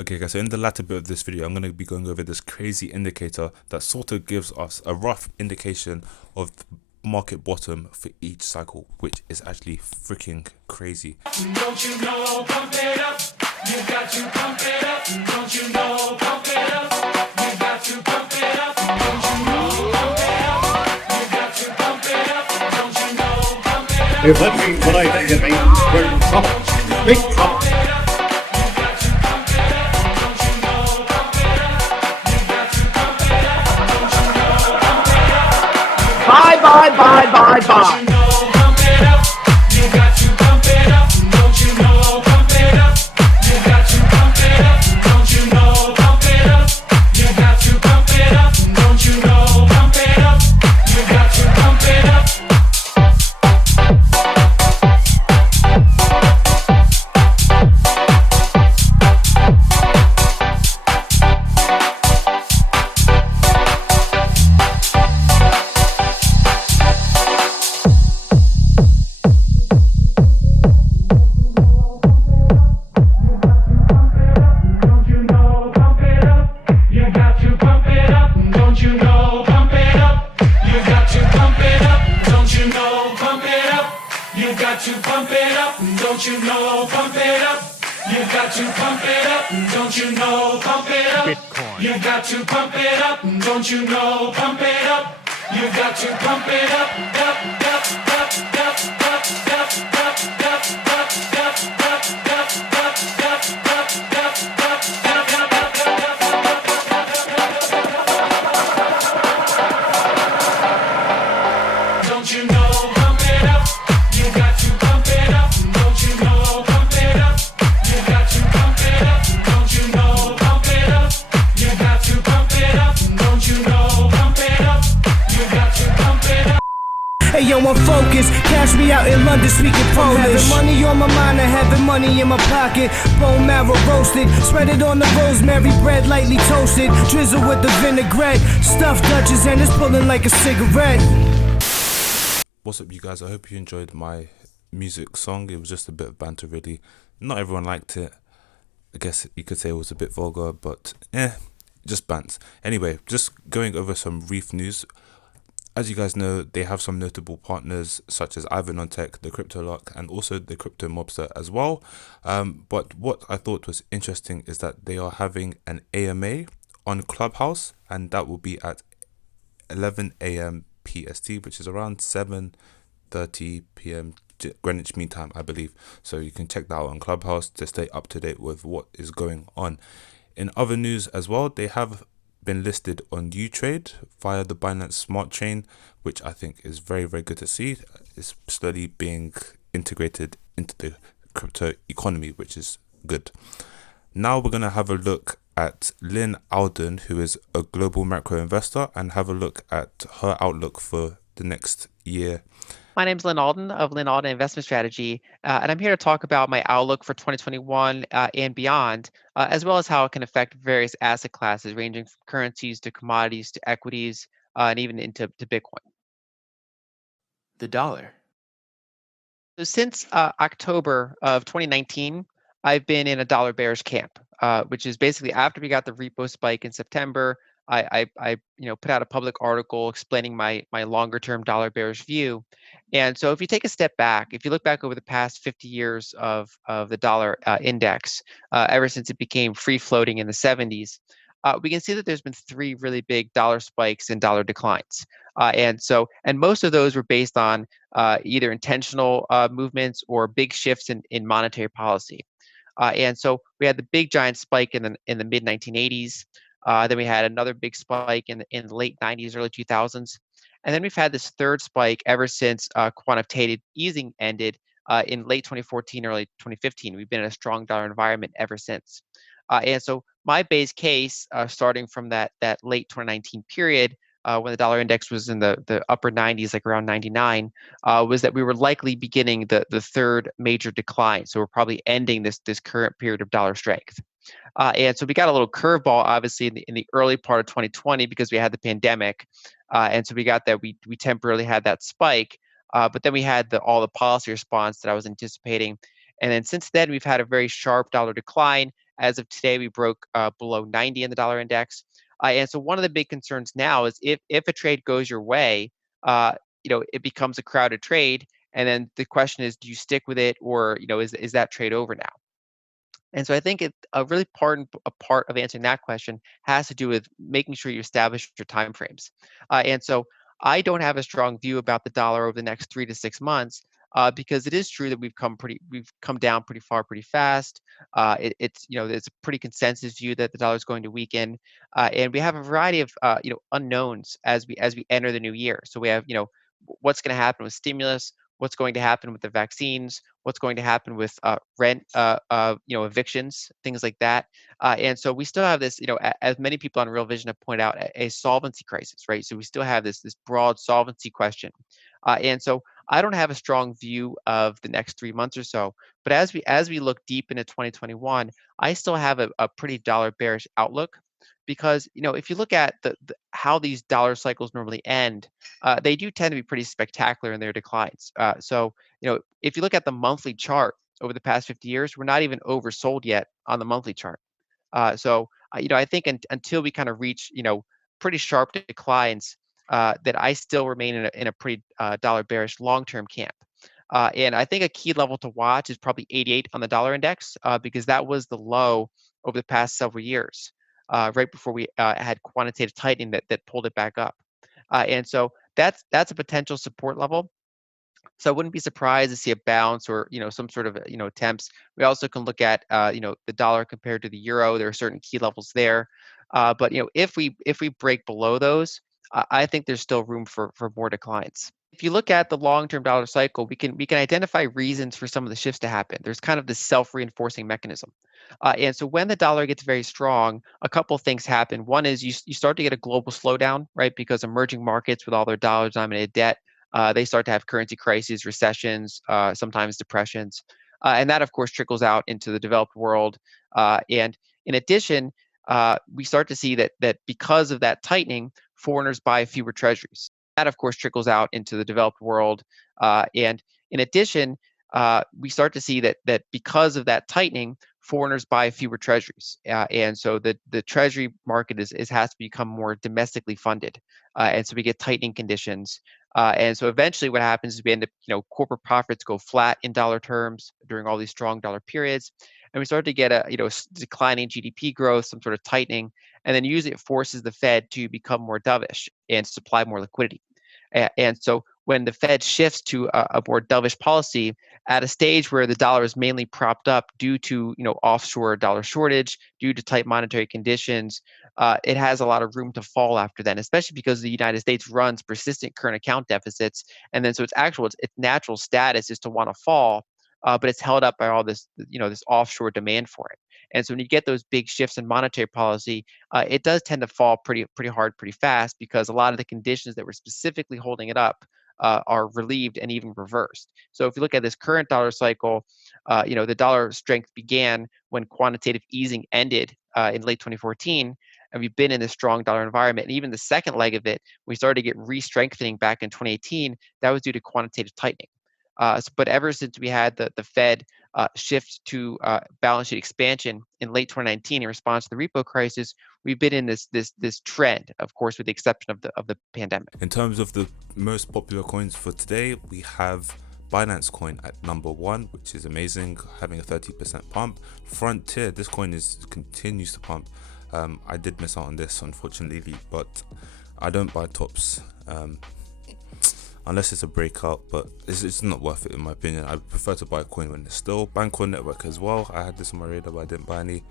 Okay, guys, so in the latter bit of this video, I'm going to be going over this crazy indicator that sort of gives us a rough indication of the market bottom for each cycle, which is actually freaking crazy. Don't you know, pump it up. You got to pump it up. Don't you know, pump it up. You got to pump it up. Don't you know, pump it up. You got to pump it up. Don't you know, pump it up. If let me, what I think, we're top, big top. Bye. You got to pump it up, don't you know? Pump it up. You got to pump it up, up, up, up, up, up, up, up, up, up, up, don't you know? Pump it up. You got to pump it up, don't you know? Pump it up. You got to pump it up, don't you know? Pump it up. You got to pump it up, don't you know? Pump it up. You got to pump it up. Hey yo, I'm focused. Cash me out in London speaking Polish. Having money on my mind, I having money in my pocket. Bone marrow roasted, spread it on the rosemary bread, lightly toasted. Drizzle with the vinaigrette, stuffed Dutchess, and it's pulling like a cigarette. What's up, you guys? I hope you enjoyed my music song. It was just a bit of banter, really. Not everyone liked it. I guess you could say it was a bit vulgar, but just bants. Anyway, just going over some Reef news. As you guys know, they have some notable partners such as Avalanche, the Crypto Lock, and also the Crypto Mobster as well. But what I thought was interesting is that they are having an AMA on Clubhouse, and that will be at 11 a.m. PST, which is around 7:30 p.m. Greenwich Mean Time, I believe. So you can check that out on Clubhouse to stay up to date with what is going on. In other news as well, they have been listed on Utrade via the Binance Smart Chain, which I think is very, very good to see. It's slowly being integrated into the crypto economy, which is good. Now we're going to have a look at Lynn Alden, who is a global macro investor, and have a look at her outlook for the next year. My name is Lynn Alden of Lynn Alden Investment Strategy, and I'm here to talk about my outlook for 2021 and beyond, as well as how it can affect various asset classes, ranging from currencies to commodities to equities, and even into Bitcoin. The dollar. So since October of 2019, I've been in a dollar bearish camp, which is basically after we got the repo spike in September, I put out a public article explaining my longer term dollar bearish view. And so if you take a step back, if you look back over the past 50 years of the dollar index, ever since it became free floating in the 70s, we can see that there's been three really big dollar spikes and dollar declines. And most of those were based on either intentional movements or big shifts in monetary policy. And so we had the big giant spike in the mid 1980s. Then we had another big spike in the late 90s, early 2000s. And then we've had this third spike ever since quantitative easing ended in late 2014, early 2015. We've been in a strong dollar environment ever since. And so my base case, starting from that late 2019 period, when the dollar index was in the upper 90s, like around 99, was that we were likely beginning the third major decline. So we're probably ending this current period of dollar strength. And so we got a little curveball, obviously, in the early part of 2020 because we had the pandemic. And so we got that we temporarily had that spike, but then we had all the policy response that I was anticipating. And then since then, we've had a very sharp dollar decline As of today, we broke below 90 in the dollar index. And so one of the big concerns now is if a trade goes your way, it becomes a crowded trade. And then the question is, do you stick with it, or is that trade over now? And so I think a really a part of answering that question has to do with making sure you establish your timeframes. And so I don't have a strong view about the dollar over the next 3 to 6 months, because it is true that we've come down pretty far, pretty fast. It's a pretty consensus view that the dollar is going to weaken, and we have a variety of unknowns as we enter the new year. So we have what's going to happen with stimulus, what's going to happen with the vaccines, what's going to happen with rent, evictions, things like that. And so we still have this, as many people on Real Vision have pointed out, a solvency crisis, right? So we still have this broad solvency question. And so I don't have a strong view of the next 3 months or so. But as we look deep into 2021, I still have a pretty dollar bearish outlook, because if you look at how these dollar cycles normally end, they do tend to be pretty spectacular in their declines. So if you look at the monthly chart over the past 50 years, we're not even oversold yet on the monthly chart. I think until we kind of reach pretty sharp declines, that I still remain in a pretty dollar bearish long-term camp. And I think a key level to watch is probably 88 on the dollar index, because that was the low over the past several years, right before we had quantitative tightening that pulled it back up. And so that's a potential support level. So I wouldn't be surprised to see a bounce or some sort of attempts. We also can look at the dollar compared to the euro. There are certain key levels there, but if we break below those, I think there's still room for more declines. If you look at the long-term dollar cycle, we can identify reasons for some of the shifts to happen. There's kind of this self-reinforcing mechanism, and so when the dollar gets very strong, a couple of things happen. One is you start to get a global slowdown, right? Because emerging markets with all their dollar-denominated debt, they start to have currency crises, recessions, sometimes depressions, and that of course trickles out into the developed world. And in addition, we start to see that because of that tightening, foreigners buy fewer treasuries. That of course trickles out into the developed world, and in addition, we start to see that because of that tightening, foreigners buy fewer treasuries, and so the treasury market has to become more domestically funded, and so we get tightening conditions, and so eventually what happens is we end up, corporate profits go flat in dollar terms during all these strong dollar periods, and we start to get a declining GDP growth, some sort of tightening, and then usually it forces the Fed to become more dovish and supply more liquidity. And so when the Fed shifts to a more dovish policy at a stage where the dollar is mainly propped up due to offshore dollar shortage, due to tight monetary conditions, it has a lot of room to fall after then, especially because the United States runs persistent current account deficits, and then so its natural status is to want to fall, but it's held up by all this this offshore demand for it. And so when you get those big shifts in monetary policy, it does tend to fall pretty hard, pretty fast, because a lot of the conditions that were specifically holding it up are relieved and even reversed. So if you look at this current dollar cycle, the dollar strength began when quantitative easing ended in late 2014, and we've been in this strong dollar environment. And even the second leg of it, we started to get re-strengthening back in 2018. That was due to quantitative tightening. But ever since we had the Fed shift to balance sheet expansion in late 2019 in response to the repo crisis, we've been in this trend, of course, with the exception of the pandemic. In terms of the most popular coins for today, we have Binance coin at number 1, which is amazing, having a 30% pump. Frontier, this coin continues to pump. I did miss out on this, unfortunately, but I don't buy tops unless it's a breakout, but it's not worth it in my opinion. I prefer to buy a coin when it's still. Bancor network as well, I had this on my radar, but I didn't buy any.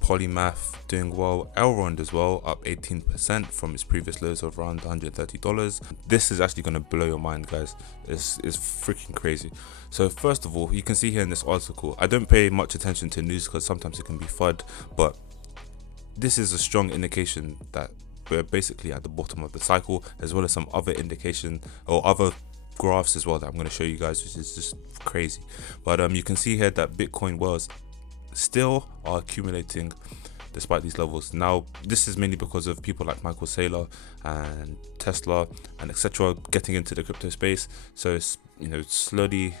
Polymath doing well. Elrond as well, up 18% from its previous lows of around $130. This is actually going to blow your mind, guys. It's freaking crazy. So first of all, you can see here in this article, I don't pay much attention to news because sometimes it can be FUD, but this is a strong indication that we're basically at the bottom of the cycle, as well as some other indication or other graphs as well that I'm going to show you guys, which is just crazy. But you can see here that Bitcoin was still are accumulating despite these levels. Now this is mainly because of people like Michael Saylor and Tesla and etc getting into the crypto space, so it's slowly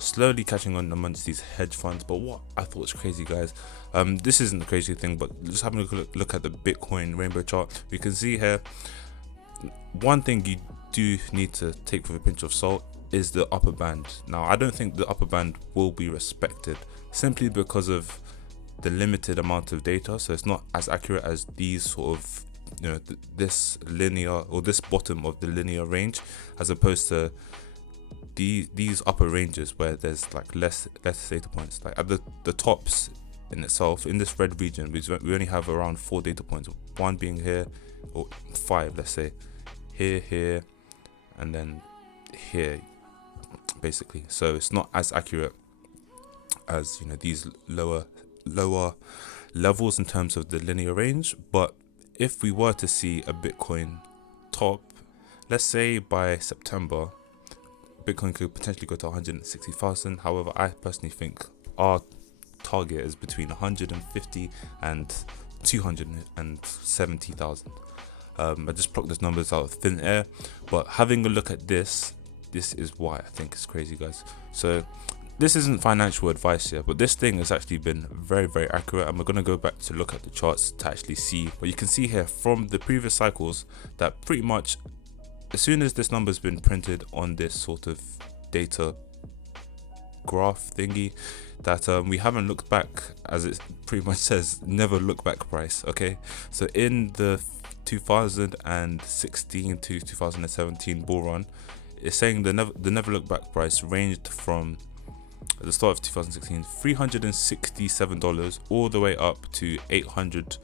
slowly catching on amongst these hedge funds. But what I thought was crazy, guys, this isn't the crazy thing, but just having a look at the Bitcoin rainbow chart, we can see here one thing you do need to take with a pinch of salt is the upper band. Now, I don't think the upper band will be respected simply because of the limited amount of data, so it's not as accurate as these sort of, you know, this linear or this bottom of the linear range, as opposed to these upper ranges where there's like less data points. Like at the tops in itself, in this red region, we only have around 4 data points, one being here, or 5, let's say, here, and then here, basically. So it's not as accurate as, you know, these lower levels in terms of the linear range. But if we were to see a Bitcoin top, let's say by September, Bitcoin could potentially go to 160,000. However, I personally think our target is between 150 and 270,000. I just plucked those numbers out of thin air, but having a look at this is why I think it's crazy, guys. So this isn't financial advice here, but this thing has actually been very, very accurate, and we're going to go back to look at the charts to actually see. But you can see here from the previous cycles that pretty much as soon as this number's been printed on this sort of data graph thingy, that we haven't looked back, as it pretty much says, never look back price. Okay, so in the 2016 to 2017 bull run, it's saying the never look back price ranged from, at the start of 2016, $367 all the way up to $800.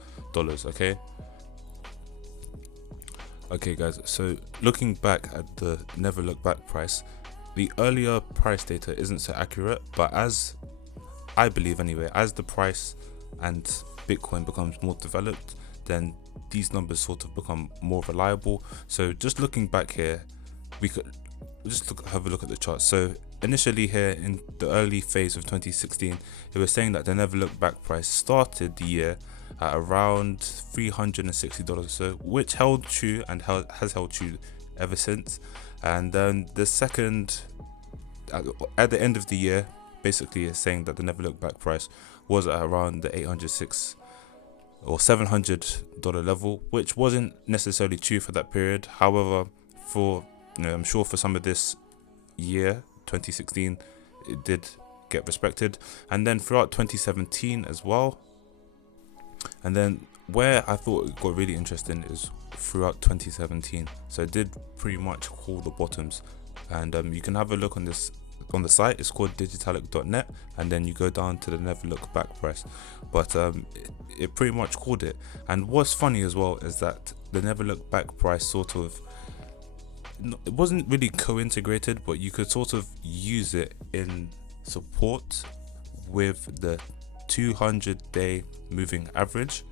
Okay guys, so looking back at the never look back price, the earlier price data isn't so accurate, but as I believe anyway, as the price and Bitcoin becomes more developed, then these numbers sort of become more reliable. So just looking back here, we could just have a look at the chart. So initially here in the early phase of 2016, it was saying that the never look back price started the year at around $360 or so, which held true and has held true ever since. And then the second, at the end of the year, basically it's saying that the never look back price was at around the $806 or $700 level, which wasn't necessarily true for that period. However, for, you know, I'm sure for some of this year 2016, it did get respected, and then throughout 2017 as well. And then where I thought it got really interesting is throughout 2017, so it did pretty much call the bottoms. And you can have a look on this on the site. It's called digitalic.net, and then you go down to the never look back price. But it pretty much called it. And what's funny as well is that the never look back price sort of, it wasn't really co-integrated, but you could sort of use it in support with the 200-day moving average,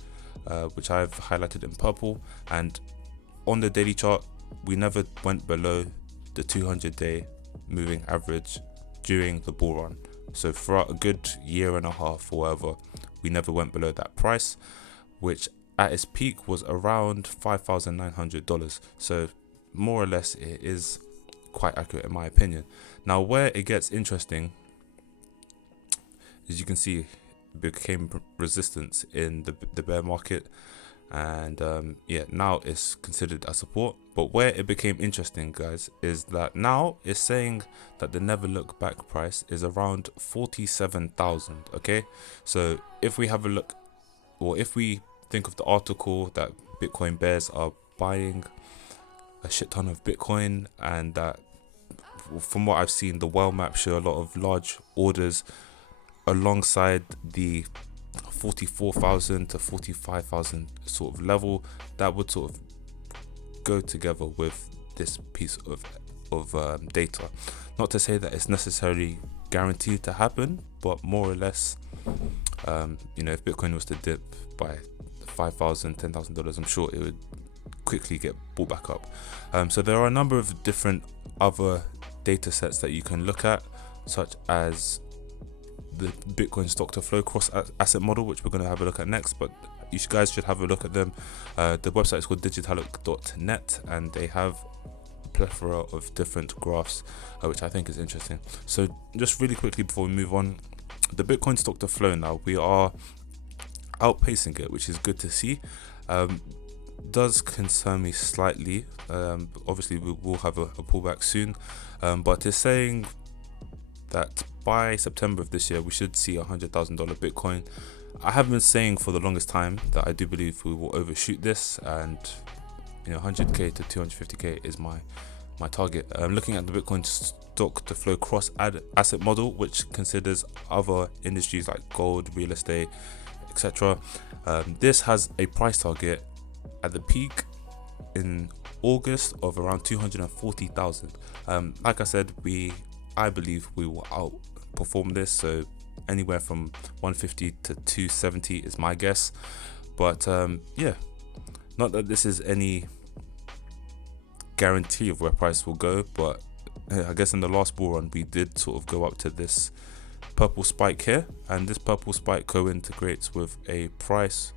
which I've highlighted in purple. And on the daily chart, we never went below the 200-day moving average during the bull run. So throughout a good year and a half or whatever, we never went below that price, which at its peak was around $5,900. So more or less it is quite accurate in my opinion. Now where it gets interesting, as you can see, it became resistance in the bear market, and yeah, now it's considered as support. But where it became interesting, guys, is that now it's saying that the never look back price is around 47,000. Okay, so if we have a look, or if we think of the article that Bitcoin bears are buying a shit ton of Bitcoin, and that from what I've seen, the well maps show a lot of large orders alongside the 44,000 to 45,000 sort of level, that would sort of go together with this piece of data. Not to say that it's necessarily guaranteed to happen, but more or less, you know, if Bitcoin was to dip by $5,000, $10,000, I'm sure it would quickly get brought back up. So there are a number of different other data sets that you can look at, such as the Bitcoin stock to flow cross asset model, which we're going to have a look at next, but you guys should have a look at them. The website is called digitalic.net, and they have plethora of different graphs, which I think is interesting. So just really quickly before we move on, the Bitcoin stock to flow now, we are outpacing it, which is good to see. Does concern me slightly. Obviously we will have a pullback soon, but it's saying that by September of this year we should see $100,000 Bitcoin. I have been saying for the longest time that I do believe we will overshoot this, and 100k to 250k is my target. Looking at the Bitcoin stock to flow cross asset model, which considers other industries like gold, real estate, etc. This has a price target at the peak in August of around 240,000. Like I said, I believe we will outperform this, so anywhere from 150 to 270 is my guess. But yeah, not that this is any guarantee of where price will go, but I guess in the last bull run we did sort of go up to this purple spike here, and this purple spike co-integrates with a price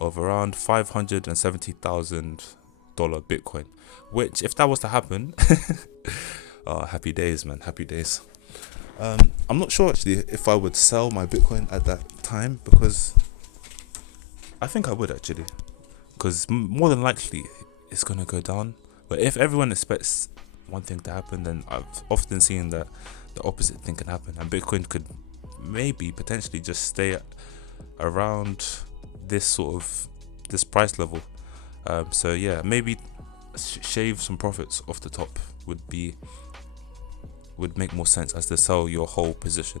of around $570,000 Bitcoin, which if that was to happen, oh, happy days, man, happy days. I'm not sure actually if I would sell my Bitcoin at that time, because I think I would actually, because more than likely it's gonna go down. But if everyone expects one thing to happen, then I've often seen that the opposite thing can happen, and Bitcoin could maybe potentially just stay around this price level. So yeah, maybe shave some profits off the top would make more sense as to sell your whole position.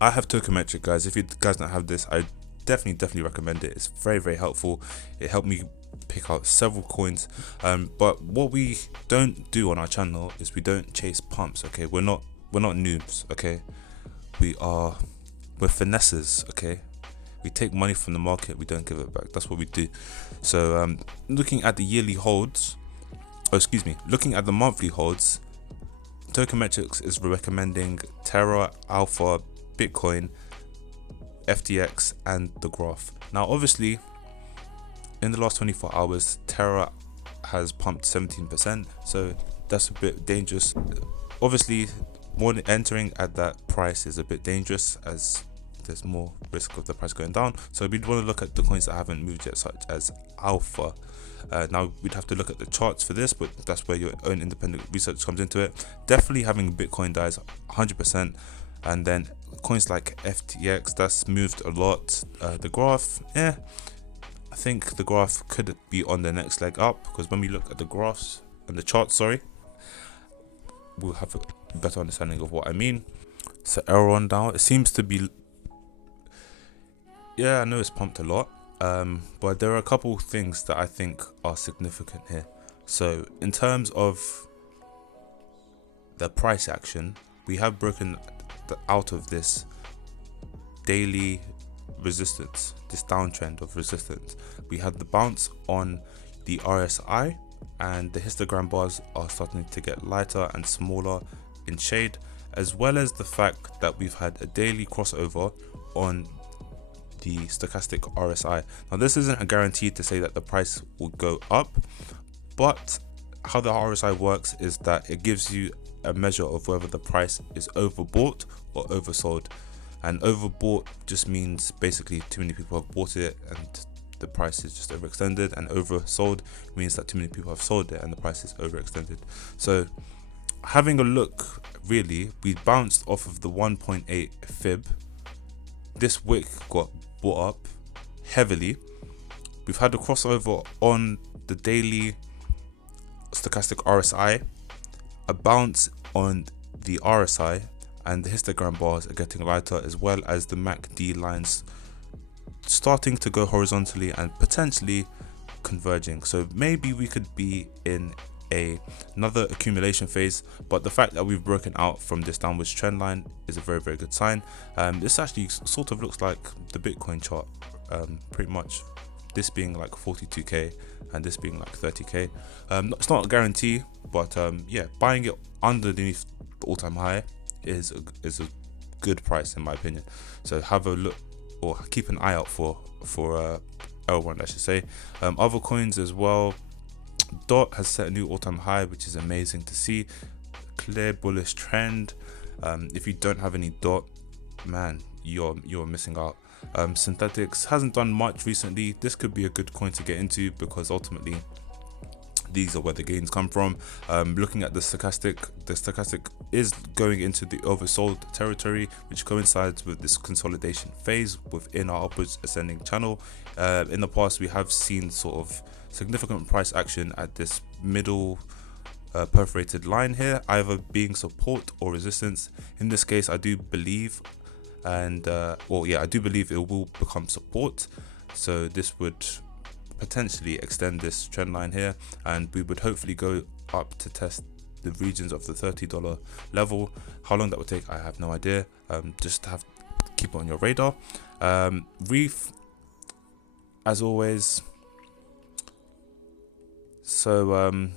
I have Tokenmetric, guys. If you guys don't have this, I definitely recommend it. It's very helpful. It helped me pick out several coins, but what we don't do on our channel is we don't chase pumps. Okay, we're not noobs. Okay, we're finesses. Okay, we take money from the market, we don't give it back. That's what we do. So looking at the yearly holds, looking at the monthly holds, Tokenmetrics is recommending Terra, Alpha, Bitcoin, FTX, and the Graph. Now obviously in the last 24 hours Terra has pumped 17%, so that's a bit dangerous. Obviously more entering at that price is a bit dangerous, as there's more risk of the price going down. So we'd want to look at the coins that haven't moved yet, such as Alpha. Now we'd have to look at the charts for this, but that's where your own independent research comes into it. Definitely having Bitcoin dies 100%, and then coins like FTX, that's moved a lot. The Graph, I think the Graph could be on the next leg up, because when we look at the graphs and the charts, we'll have a better understanding of what I mean. So Elrond now, it seems to be, I know it's pumped a lot, but there are a couple things that I think are significant here. So in terms of the price action, we have broken out of this daily resistance, this downtrend of resistance. We had the bounce on the RSI, and the histogram bars are starting to get lighter and smaller in shade, as well as the fact that we've had a daily crossover on the stochastic RSI. Now this isn't a guarantee to say that the price will go up, but how the RSI works is that it gives you a measure of whether the price is overbought or oversold. And overbought just means basically too many people have bought it and the price is just overextended, and oversold means that too many people have sold it and the price is overextended. So having a look, really, we bounced off of the 1.8 fib. This wick got bought up heavily. We've had a crossover on the daily stochastic RSI, a bounce on the RSI, and the histogram bars are getting lighter, as well as the MACD lines starting to go horizontally and potentially converging. So maybe we could be in another accumulation phase, but the fact that we've broken out from this downwards trend line is a very good sign. This actually sort of looks like the Bitcoin chart, pretty much, this being like 42k and this being like 30k. It's not a guarantee, but buying it underneath the all-time high is a good price in my opinion. So have a look, or keep an eye out for Elrond, I should say. Other coins as well, DOT has set a new all-time high, which is amazing to see. Clear bullish trend. If you don't have any DOT, man, you're missing out. Synthetics hasn't done much recently. This could be a good coin to get into because ultimately these are where the gains come from. Looking at the stochastic is going into the oversold territory, which coincides with this consolidation phase within our upwards ascending channel. In the past, we have seen sort of significant price action at this middle perforated line here, either being support or resistance. In this case, I do believe, and I do believe it will become support. So this would potentially extend this trend line here, and we would hopefully go up to test the regions of the $30 level. How long that would take, I have no idea. Just have to keep it on your radar. Reef, as always. So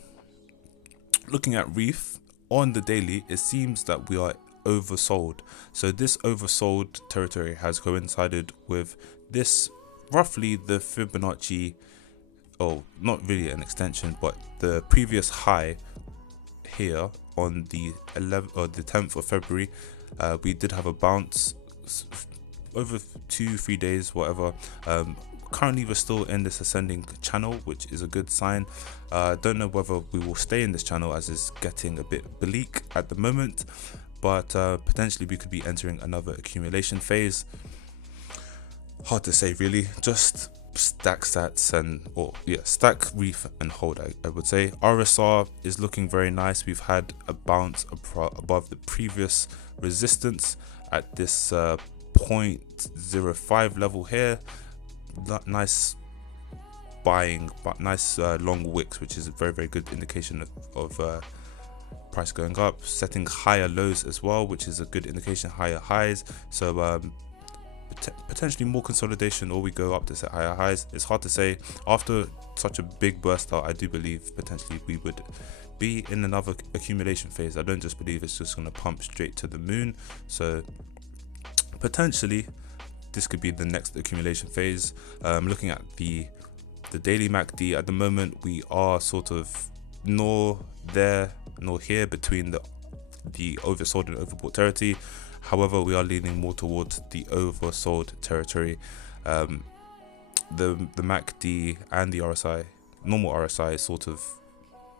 looking at Reef on the daily, it seems that we are oversold. So this oversold territory has coincided with this, roughly the Fibonacci, not really an extension, but the previous high here on the 11th or the 10th of February. We did have a bounce over 2-3 days, whatever. Currently we're still in this ascending channel, which is a good sign. Don't know whether we will stay in this channel as it's getting a bit bleak at the moment, but potentially we could be entering another accumulation phase. Hard to say really. Just stack sats and stack Reef and hold, I would say. RSR is looking very nice. We've had a bounce above the previous resistance at this 0.05 level here. Nice buying, but nice long wicks, which is a very, very good indication of price going up, setting higher lows as well, which is a good indication, higher highs. So potentially more consolidation, or we go up to set higher highs. It's hard to say. After such a big burst out, I do believe potentially we would be in another accumulation phase. I don't just believe it's just going to pump straight to the moon. So potentially this could be the next accumulation phase. Looking at the daily MACD at the moment, we are sort of nor there nor here between the oversold and overbought territory. However, we are leaning more towards the oversold territory. The MACD and the RSI, normal RSI, is sort of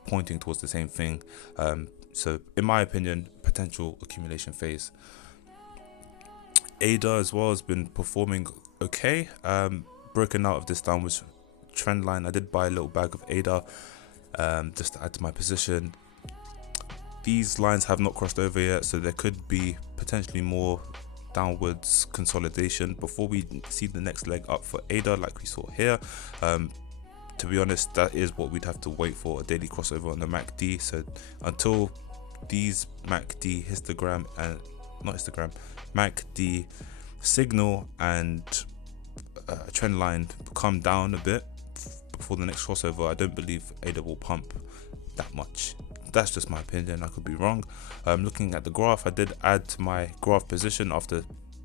pointing towards the same thing. So in my opinion, potential accumulation phase. ADA as well has been performing okay. Broken out of this downwards trend line. I did buy a little bag of ADA just to add to my position. These lines have not crossed over yet, so there could be potentially more downwards consolidation before we see the next leg up for ADA like we saw here. To be honest, that is what we'd have to wait for, a daily crossover on the MACD. So until these MACD histogram and MACD signal and trend line come down a bit before the next crossover, I don't believe ADA will pump that much. That's just my opinion, I could be wrong. Looking at the graph, I did add to my graph position after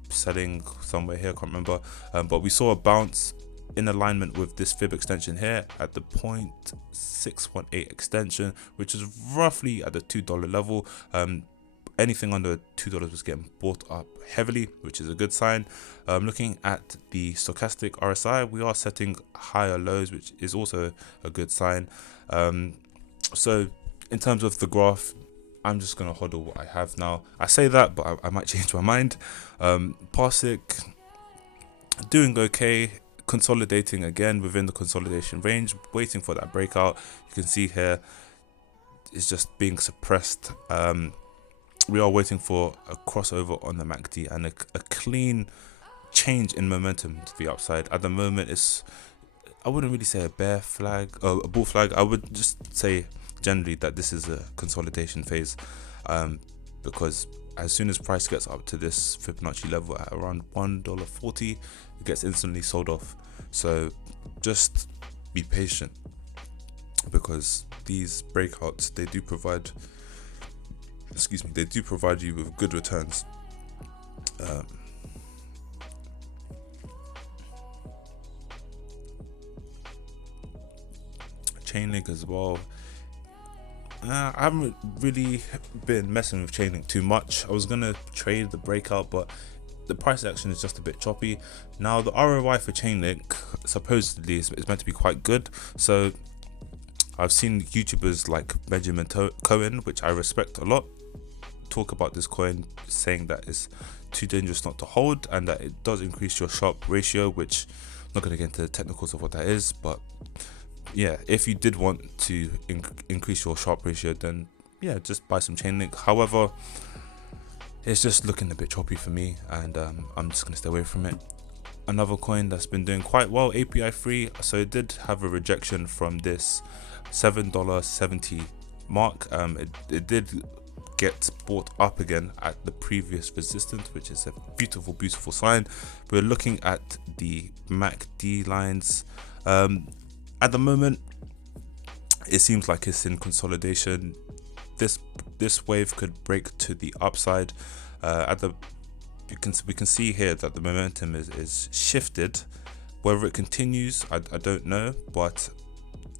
selling somewhere here, I can't remember, but we saw a bounce in alignment with this fib extension here at the 0.618 extension, which is roughly at the $2 level. Anything under $2 was getting bought up heavily, which is a good sign. Looking at the stochastic RSI, we are setting higher lows, which is also a good sign. So in terms of the graph, I'm just going to hodl what I have now. I say that, but I might change my mind. Parsic doing okay, consolidating again within the consolidation range, waiting for that breakout. You can see here it's just being suppressed. We are waiting for a crossover on the MACD and a clean change in momentum to the upside. At the moment, it's, I wouldn't really say a bear flag or a bull flag. I would just say generally that this is a consolidation phase, because as soon as price gets up to this Fibonacci level at around $1.40, it gets instantly sold off. So just be patient, because these breakouts, they do provide you with good returns. Chainlink as well. I haven't really been messing with Chainlink too much. I was gonna trade the breakout, but the price action is just a bit choppy. Now the ROI for Chainlink supposedly is meant to be quite good. So I've seen YouTubers like Benjamin Cohen, which I respect a lot, talk about this coin, saying that it's too dangerous not to hold and that it does increase your Sharpe ratio, which I'm not going to get into the technicals of what that is, but yeah, if you did want to increase your Sharpe ratio, then yeah, just buy some Chainlink. However, it's just looking a bit choppy for me, and I'm just going to stay away from it. Another coin that's been doing quite well, API free, so it did have a rejection from this $7.70 mark. It did get bought up again at the previous resistance, which is a beautiful sign. We're looking at the MACD lines. At the moment, it seems like it's in consolidation. This wave could break to the upside. We can see here that the momentum is shifted. Whether it continues, I don't know, but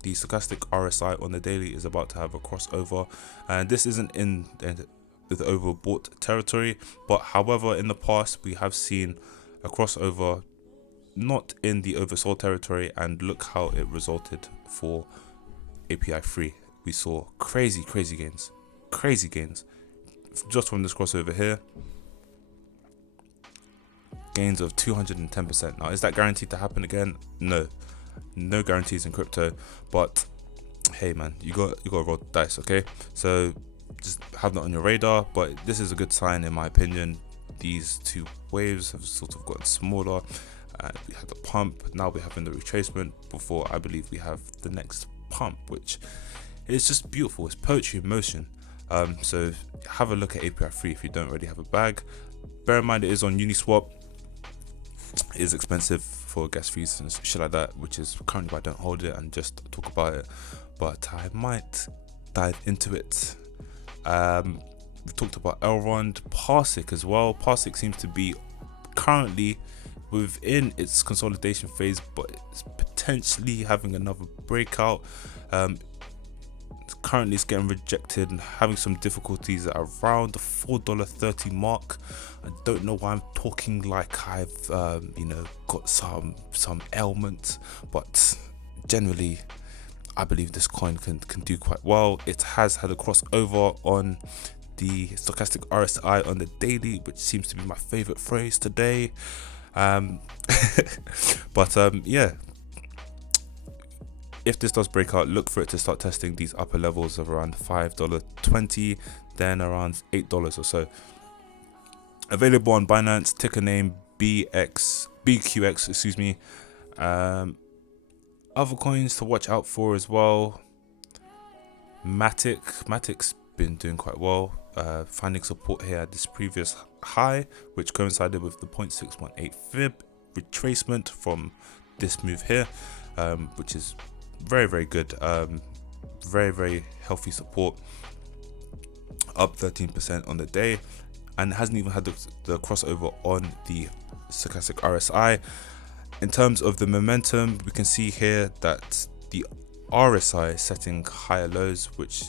the stochastic RSI on the daily is about to have a crossover, and this isn't in the overbought territory, but however, in the past we have seen a crossover not in the oversold territory, and look how it resulted for API free. We saw crazy gains just from this crossover here. Gains of 210%. Now, is that guaranteed to happen again? No guarantees in crypto, but hey man, you got to roll the dice, okay? So just have that on your radar, but this is a good sign in my opinion. These two waves have sort of gotten smaller. We had the pump, now we're having the retracement, before I believe we have the next pump, which is just beautiful. It's poetry in motion. So have a look at API free if you don't already have a bag. Bear in mind it is on Uniswap. It is expensive for gas fees and shit like that, which is currently why I don't hold it and just talk about it, but I might dive into it. We've talked about Elrond, Parsec as well. Parsec seems to be currently within its consolidation phase, but it's potentially having another breakout. Currently it's getting rejected and having some difficulties at around the $4.30 mark. I don't know why I'm talking like I've got some ailment, but generally I believe this coin can do quite well. It has had a crossover on the stochastic RSI on the daily, which seems to be my favorite phrase today. But yeah, if this does break out, look for it to start testing these upper levels of around $5.20, then around $8 or so. Available on Binance, ticker name BQX, excuse me. Other coins to watch out for as well. Matic's been doing quite well, finding support here at this previous high, which coincided with the 0.618 fib retracement from this move here, which is very good. Very healthy support, up 13% on the day, and hasn't even had the crossover on the stochastic RSI. In terms of the momentum, we can see here that the RSI is setting higher lows, which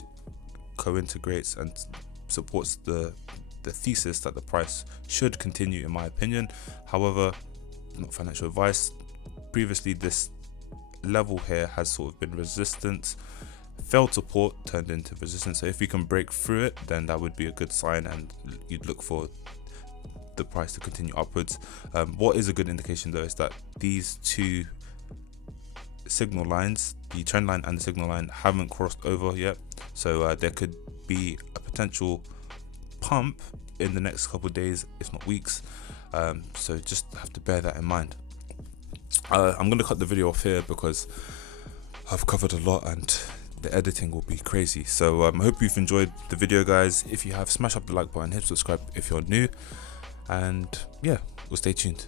co-integrates and supports the thesis that the price should continue, in my opinion. However, not financial advice. Previously, this level here has sort of been resistance, failed support turned into resistance. So if we can break through it, then that would be a good sign, and you'd look for the price to continue upwards. What is a good indication though is that these two signal lines, the trend line and the signal line, haven't crossed over yet, so there could be a potential pump in the next couple of days, if not weeks. So just have to bear that in mind. I'm going to cut the video off here because I've covered a lot and the editing will be crazy. So I hope you've enjoyed the video, guys. If you have, smash up the like button, hit subscribe if you're new, and yeah, we'll stay tuned.